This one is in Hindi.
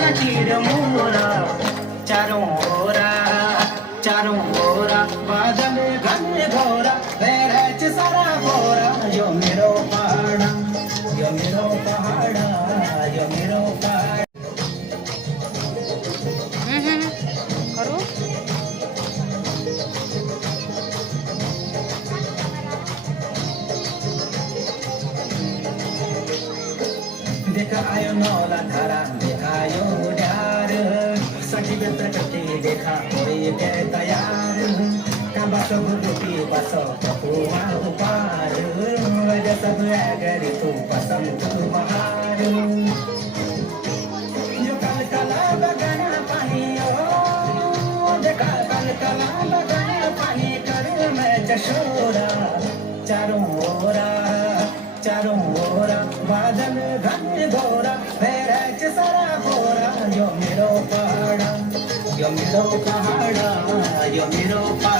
न तीर मोरा चारों ओरा बादल घन घोरा बहरच सारा बोरा यो मेरो पहाड़ा यो मेरो पहाड़ा यो मेरो पहाड़ा करू देखा आयो नौला धारा देखायो ड्यार साठी व्यत्र कति देखा कोई के तयार काबा सब रोटी बस पपुआ उपार वजह सब अगरी तू पसंद तू बहार जो कल कला बगन पानी ओ देखा कल कला बगन पानी कर मैं जशोरा चारों ओरा बादल घन घोरा बहरच सारा घोरा यो मेरो पहाड़ा यो मेरो पहाड़ा यो मेरो पहाड़ा